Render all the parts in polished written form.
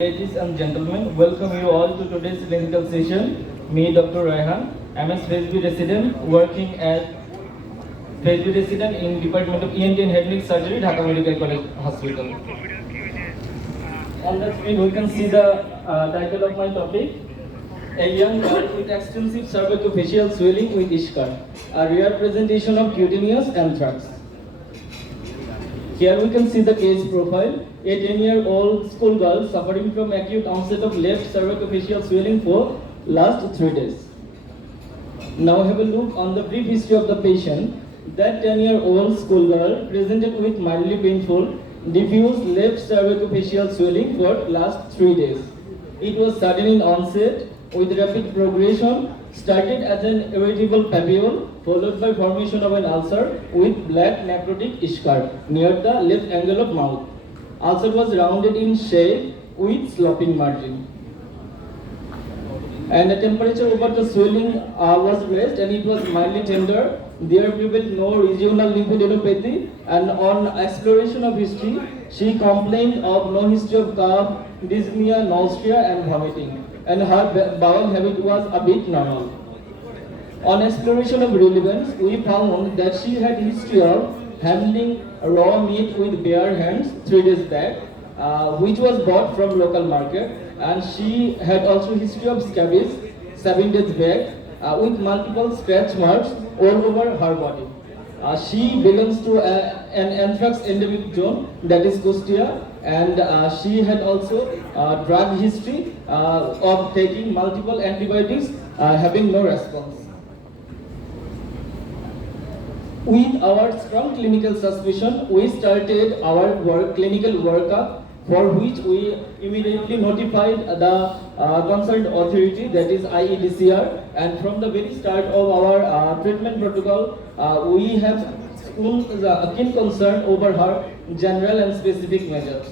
Ladies and gentlemen, welcome you all to today's clinical session. Me, Dr. Raihan. I'm a PhD resident working as PhD resident in Department of ENT and Head Neck Surgery, Dhaka Medical College Hospital. On the screen, we can see the title of my topic: A young girl with extensive cervicofacial swelling with Ishkar, a rare presentation of cutaneous anthrax. Here we can see the case profile. A 10-year-old schoolgirl suffering from acute onset of left cervicofacial swelling for last 3 days. Now have a look on the brief history of the patient. That 10-year-old schoolgirl presented with mildly painful diffuse left cervicofacial swelling for last 3 days. It was sudden in onset with rapid progression, started as an irritable papule followed by formation of an ulcer with black necrotic Ishkar near the left angle of mouth. Ulcer was rounded in shape with sloping margin. And the temperature over the swelling was raised and it was mildly tender. There prevailed no regional lymphadenopathy, and on exploration of history, she complained of no history of cough, dyspnea, nausea and vomiting, and her bowel habit was a bit normal. On exploration of relevance, we found that she had history of handling raw meat with bare hands 3 days back, which was bought from local market, and she had also history of scabies 7 days back with multiple scratch marks all over her body. She belongs to an anthrax endemic zone, that is Kustia, and she had also drug history of taking multiple antibiotics having no response. With our strong clinical suspicion, we started our clinical workup, for which we immediately notified the concerned authority, that is IEDCR, and from the very start of our treatment protocol, we have keen concern over her general and specific measures.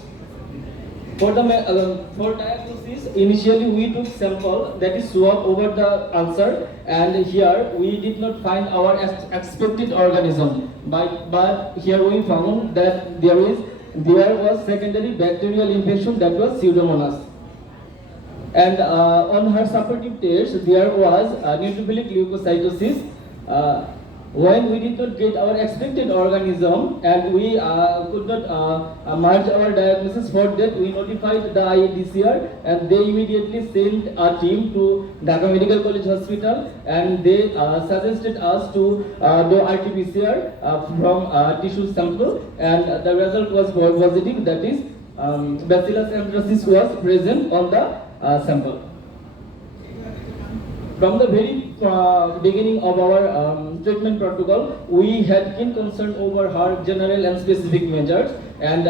For diagnosis, initially we took sample, that is swab over the ulcer, and here we did not find our expected organism. But here we found that there was secondary bacterial infection, that was Pseudomonas. And on her supportive test, there was neutrophilic leukocytosis. When we did not get our expected organism and we could not merge our diagnosis, for that we notified the IEDCR, and they immediately sent a team to Dhaka Medical College Hospital, and they suggested us to do RT-PCR from tissue sample, and the result was positive, that is Bacillus anthracis was present on the sample. From the very beginning of our treatment protocol, we had keen concern over her general and specific measures, and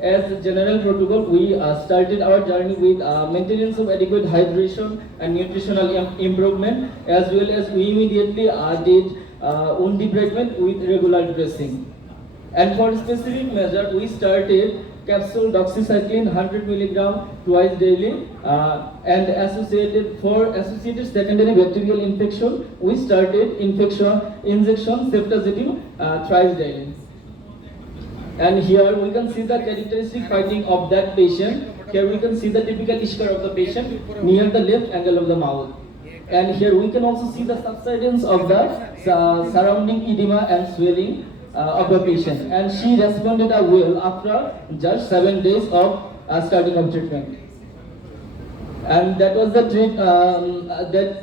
as general protocol, we started our journey with maintenance of adequate hydration and nutritional improvement, as well as we immediately did wound debridement with regular dressing. And for specific measure, we started capsule doxycycline 100 mg twice daily, and associated secondary bacterial infection, we started injection ceftazidime thrice daily. And here we can see the characteristic finding of that patient. Here we can see the typical Ishkar of the patient near the left angle of the mouth. And here we can also see the subsidence of the surrounding edema and swelling of the patient, and she responded well after just 7 days of starting of treatment. And that was the that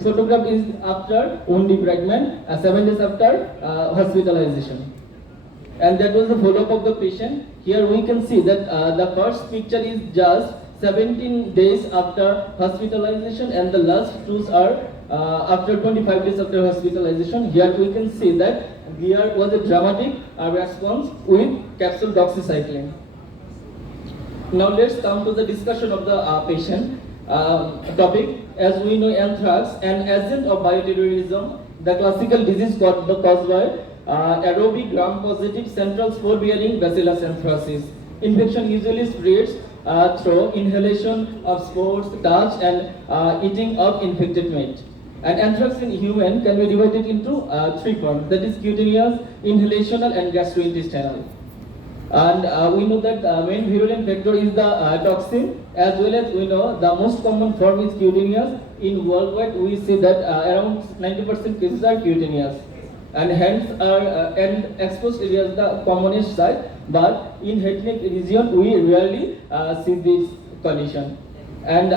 photograph is after wound debridement, 7 days after hospitalization. And that was the follow-up of the patient. Here we can see that the first picture is just 17 days after hospitalization, and the last two are after 25 days after hospitalization. Here we can see that there was a dramatic response with capsule doxycycline. Now let's come to the discussion of the patient topic. As we know, anthrax, an agent of bioterrorism, the classical disease caused by aerobic gram-positive central spore-bearing Bacillus anthracis. Infection usually spreads through inhalation of spores, touch, and eating of infected meat. And anthrax in human can be divided into 3 forms, that is cutaneous, inhalational, and gastrointestinal. And we know that main virulent vector is the toxin, as well as we know the most common form is cutaneous. In worldwide, we see that around 90% cases are cutaneous, and hence and exposed areas the commonest site. But in head neck region, we rarely see this condition. And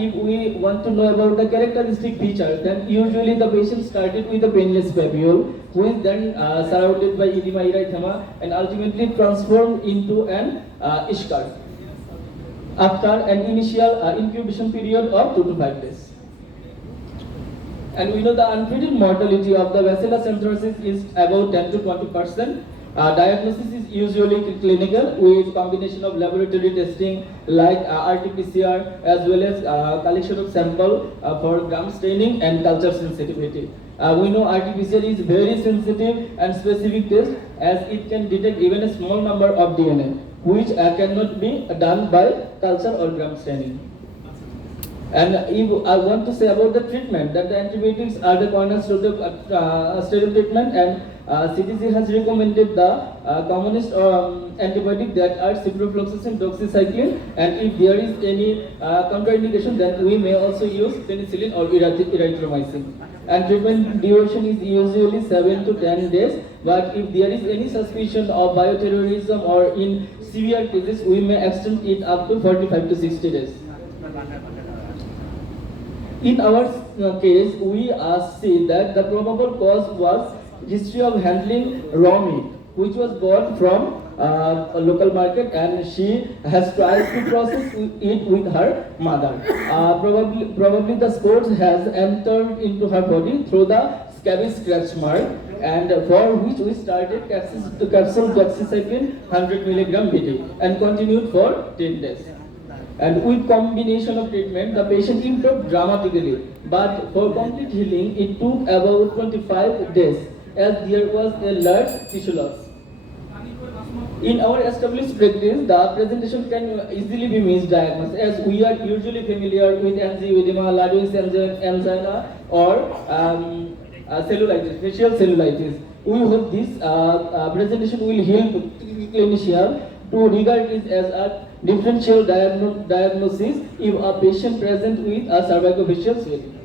if we want to know about the characteristic feature, then usually the patient started with a painless papule, who is then surrounded by edema erythema and ultimately transformed into an eschar after an initial incubation period of 2 to 5 days. And we know the untreated mortality of the bacillus anthracis is about 10 to 20%. Diagnosis is usually clinical with combination of laboratory testing like RT-PCR, as well as collection of sample for gram staining and culture sensitivity. We know RT-PCR is very sensitive and specific test, as it can detect even a small number of DNA, which cannot be done by culture or gram staining. And if I want to say about the treatment, that the antibiotics are the cornerstone of sterile treatment, and CDC has recommended the commonest antibiotic that are ciprofloxacin, doxycycline, and if there is any contraindication, then we may also use penicillin or erythromycin. And treatment duration is usually 7 to 10 days, but if there is any suspicion of bioterrorism or in severe cases, we may extend it up to 45 to 60 days. In our case, we see that the probable cause was history of handling raw meat, which was bought from a local market, and she has tried to process it with her mother. Probably the spores has entered into her body through the scabies scratch mark, and for which we started capsule doxycycline 100 mg BD and continued for 10 days. And with combination of treatment, the patient improved dramatically. But for complete healing, it took about 25 days, as there was a large tissue loss. In our established practice, the presentation can easily be misdiagnosed, as we are usually familiar with angioedema, Ladou's angina, or cellulitis, facial cellulitis. We hope this presentation will help clinicians to regard it as a differential diagnosis if a patient present with a cervicofacial swelling.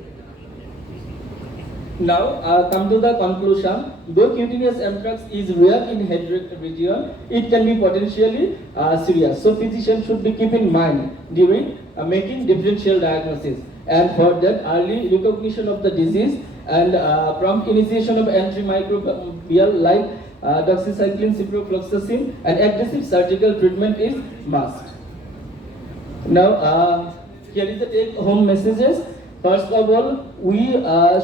Now, come to the conclusion. Though cutaneous anthrax is rare in head region, it can be potentially serious. So, physicians should be keep in mind during making differential diagnosis. And for that, early recognition of the disease and prompt initiation of antimicrobial like doxycycline, ciprofloxacin, and aggressive surgical treatment is must. Now, here is the take-home messages. First of all, we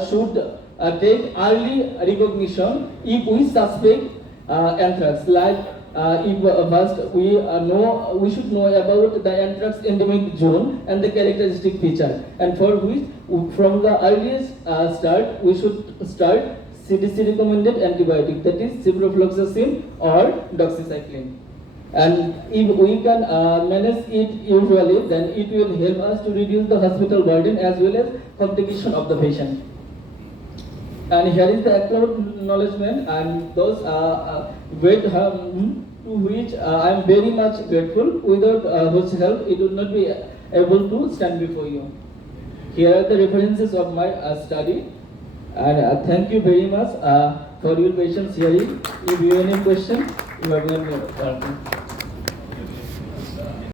should take early recognition if we suspect anthrax. Like if first we should know about the anthrax endemic zone and the characteristic feature, and for which from the earliest start we should start CDC recommended antibiotic, that is ciprofloxacin or doxycycline. And if we can manage it usually, then it will help us to reduce the hospital burden as well as complication of the patient. And here is the acknowledgement, and those to which I am very much grateful. Without whose help, it would not be able to stand before you. Here are the references of my study. And thank you very much for your patience hearing. If you have any questions, you are welcome.